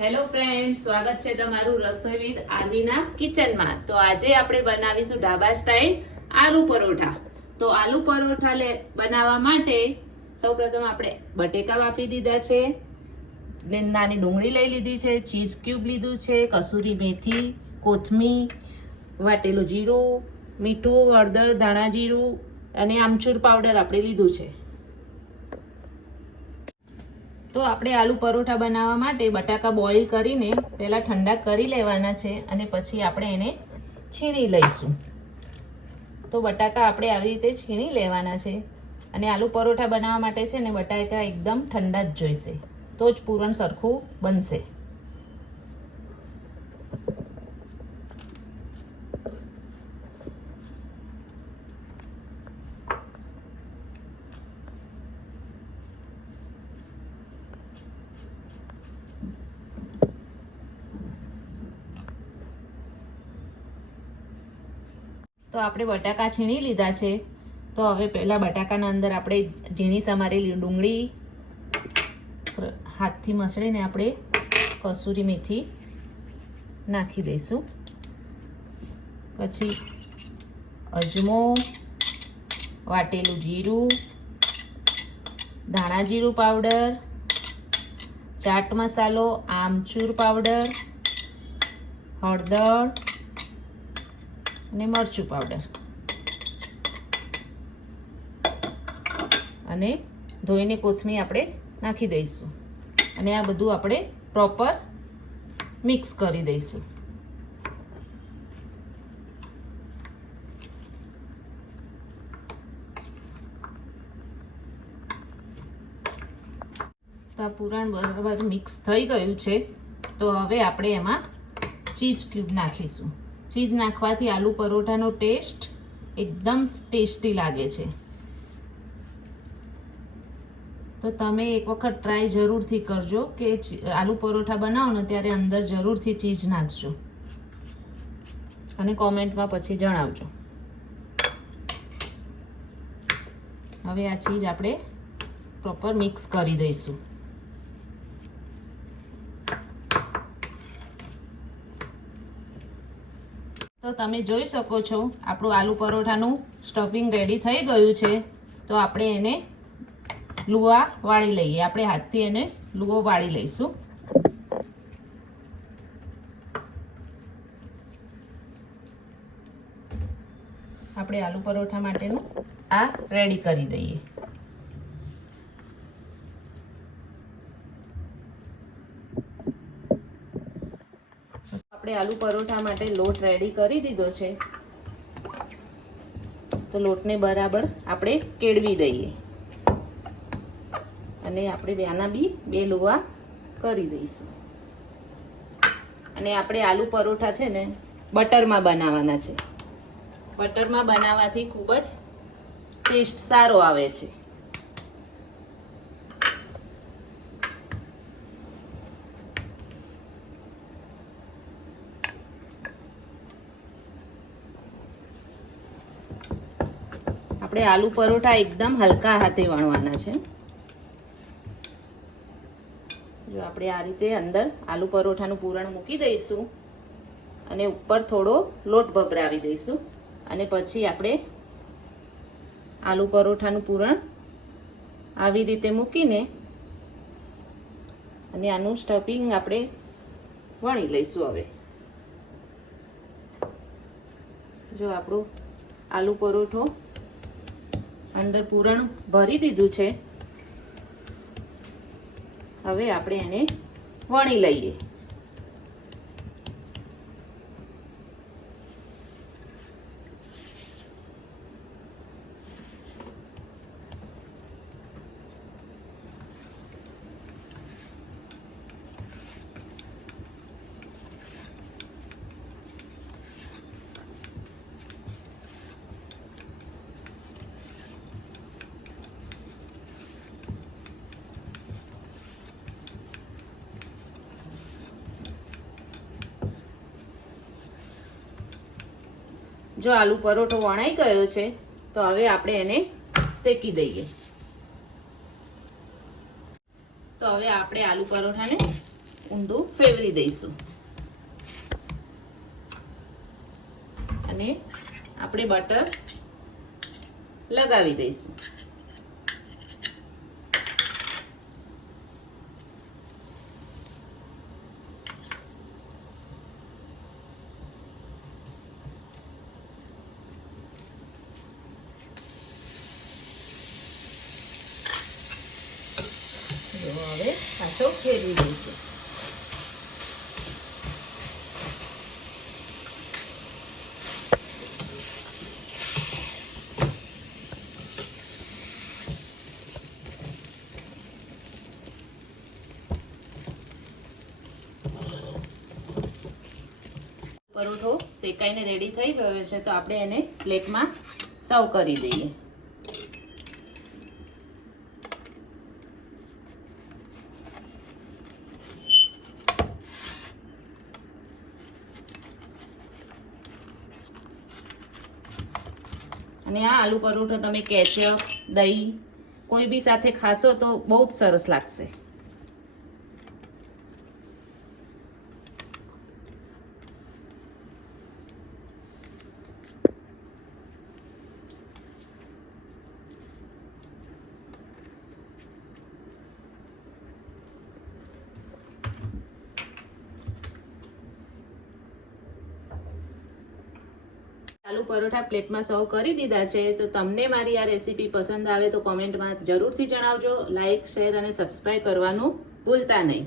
Hello friends, સ્વાગત છે તમારું રસોઈ વિથ આરવીના કિચનમાં। તો આજે આપણે બનાવીશું ઢાબા સ્ટાઇલ આલુ પરોઠા। તો આલુ પરોઠા બનાવવા માટે સૌપ્રથમ આપણે બટેકા વાપરી દીધા છે, નાની ડુંગળી લઈ લીધી છે, ચીઝ ક્યુબ લીધું છે, કસૂરી મેથી, કોથમીર, વાટેલું જીરું, મીઠું, હળદર, ધાણા જીરું અને આમચૂર પાવડર આપણે લીધું છે। તો આપણે આલુ પરોઠા બનાવવા માટે બટાકા બોઇલ કરીને પહેલા ઠંડા કરી લેવાના છે અને પછી આપણે એને છીણી લઈશું। તો બટાકા આપણે આવી રીતે છીણી લેવાના છે અને આલુ પરોઠા બનાવવા માટે છે ને બટાકા એકદમ ઠંડા જ જોઈશે, તો જ પૂરણ સરખું બનશે। તો આપણે બટાકા છીણી લીધા છે। તો હવે પહેલા બટાકાના અંદર આપણે ઝીણી સમારેલી ડુંગળી હાથથી મસળીને આપણે કસૂરી મેથી નાખી દઈશું, પછી અજમો, વાટેલું જીરું, ધાણા જીરું પાવડર, ચાટ મસાલો, આમચૂર પાવડર, હળદર અને મરચું પાવડર અને ધોઈને કોથમીર આપણે નાખી દઈશું અને આ બધું આપણે પ્રોપર મિક્સ કરી દઈશું। તો આ પૂરણ બરાબર મિક્સ થઈ ગયું છે। તો હવે આપણે એમાં ચીઝ ક્યુબ નાખીશું। ચીઝ નાખવાથી આલુ પરોઠાનો ટેસ્ટ એકદમ ટેસ્ટી લાગે છે। તો તમે એક વખત ટ્રાય જરૂરથી કરજો કે આલુ પરોઠા બનાવો ને ત્યારે અંદર જરૂરથી ચીઝ નાખજો અને કોમેન્ટમાં પછી જણાવજો। હવે આ ચીઝ આપણે પ્રોપર મિક્સ કરી દઈશું। તો તમે જોઈ શકો છો આપણું આલુ પરોઠાનું સ્ટફિંગ રેડી થઈ ગયું છે। તો આપણે એને લુવા વાળી લઈએ, આપણે હાથથી એને લુવો વાળી લઈશું। આપણે આલુ પરોઠા માટેનું આ રેડી કરી દઈએ। આપણે આલુ પરોઠા માટે લોટ રેડી કરી દીધો છે। તો લોટને બરાબર આપણે કેળવી દઈએ અને આપણે આના બી બે લુવા કરી દઈશું। અને આપણે આલુ પરોઠા છે ને બટરમાં બનાવવાના છે। બટરમાં બનાવવાથી ખૂબ જ ટેસ્ટ સારો આવે છે। આપણે આલુ પરોઠા એકદમ હલકા હાથે વણવાના છે। જો આપણે આ રીતે અંદર આલુ પરોઠાનું પૂરણ મૂકી દઈશું અને ઉપર થોડો લોટ ભભરાવી દઈશું અને પછી આપણે આલુ પરોઠાનું પૂરણ આવી રીતે મૂકીને અને આનું સ્ટફિંગ આપણે વણી લઈશું। હવે જો આપણું આલુ પરોઠો અંદર પૂરણ ભરી દીધું છે। હવે આપણે એને વણી લઈએ। જો આલુ પરોઠો વણાઈ ગયો છે તો હવે આપણે એને શેકી દઈએ। તો હવે આપણે આલુ પરોઠાને ઊંધું ફેરવી દઈશું અને આપણે બટર લગાવી દઈશું. હવે પાછો ફેરવી દઈશું. પરોઠો શેકાઈને રેડી થઈ ગયો છે તો આપણે એને પ્લેટમાં સર્વ કરી દઈએ. અને આ આલુ પરોઠો તમે કેચઅપ, દહીં કોઈ બી સાથે ખાશો તો બહુ જ સરસ લાગશે. આલુ પરોઠા પ્લેટમાં સર્વ કરી દીધા છે. તો તમને મારી આ રેસીપી પસંદ આવે તો કોમેન્ટમાં જરૂરથી જણાવજો. લાઈક, શેર અને સબસ્ક્રાઇબ કરવાનું ભૂલતા નહીં.